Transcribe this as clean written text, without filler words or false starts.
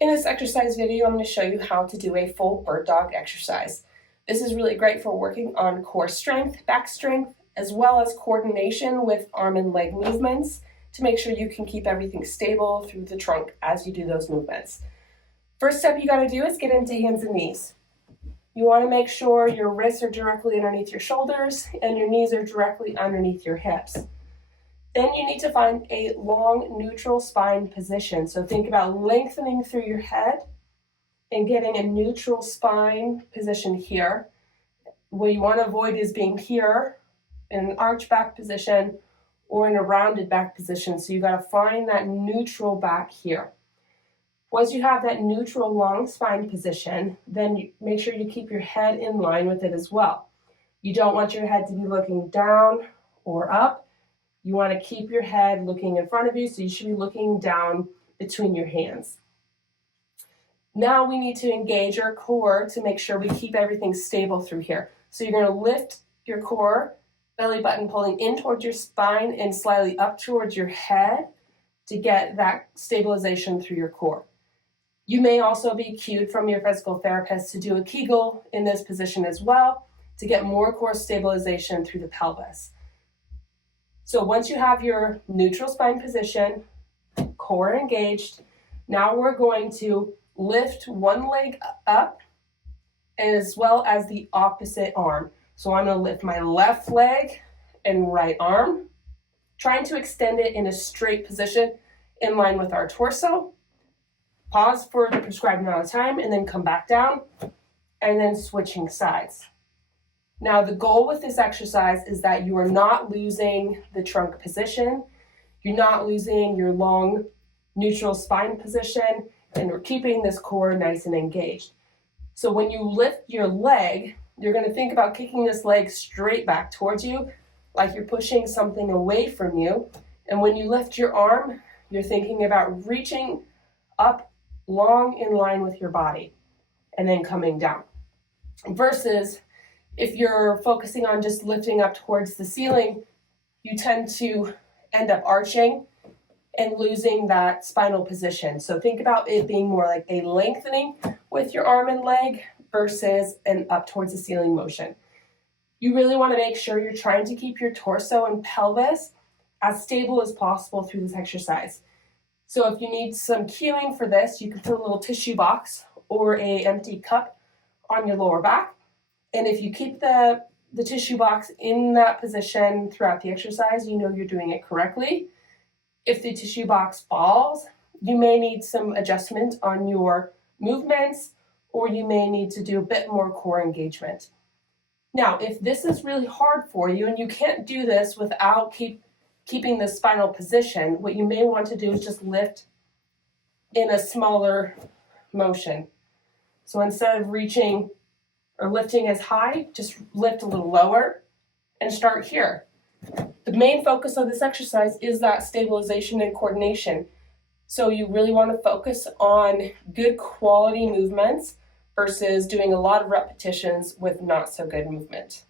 In this exercise video, I'm going to show you how to do a full bird dog exercise. This is really great for working on core strength, back strength, as well as coordination with arm and leg movements to make sure you can keep everything stable through the trunk as you do those movements. First step you got to do is get into hands and knees. You want to make sure your wrists are directly underneath your shoulders and your knees are directly underneath your hips. Then you need to find a long neutral spine position. So think about lengthening through your head and getting a neutral spine position here. What you want to avoid is being here in an arch back position or in a rounded back position. So you got to find that neutral back here. Once you have that neutral long spine position, then you make sure you keep your head in line with it as well. You don't want your head to be looking down or up. You want to keep your head looking in front of you, so you should be looking down between your hands. Now we need to engage our core to make sure we keep everything stable through here. So you're going to lift your core, belly button pulling in towards your spine and slightly up towards your head to get that stabilization through your core. You may also be cued from your physical therapist to do a Kegel in this position as well to get more core stabilization through the pelvis. So once you have your neutral spine position, core engaged, now we're going to lift one leg up as well as the opposite arm. So I'm going to lift my left leg and right arm, trying to extend it in a straight position in line with our torso. Pause for the prescribed amount of time and then come back down and then switching sides. Now, the goal with this exercise is that you are not losing the trunk position, you're not losing your long neutral spine position, and we're keeping this core nice and engaged. So when you lift your leg, you're going to think about kicking this leg straight back towards you, like you're pushing something away from you. And when you lift your arm, you're thinking about reaching up long in line with your body and then coming down. Versus if you're focusing on just lifting up towards the ceiling, you tend to end up arching and losing that spinal position. So think about it being more like a lengthening with your arm and leg versus an up towards the ceiling motion. You really want to make sure you're trying to keep your torso and pelvis as stable as possible through this exercise. So if you need some cueing for this, you can put a little tissue box or an empty cup on your lower back. And if you keep the tissue box in that position throughout the exercise, you know you're doing it correctly. If the tissue box falls, you may need some adjustment on your movements, or you may need to do a bit more core engagement. Now, if this is really hard for you and you can't do this without keeping the spinal position, what you may want to do is just lift in a smaller motion. So instead of reaching or lifting as high, just lift a little lower and start here. The main focus of this exercise is that stabilization and coordination. So you really want to focus on good quality movements versus doing a lot of repetitions with not so good movement.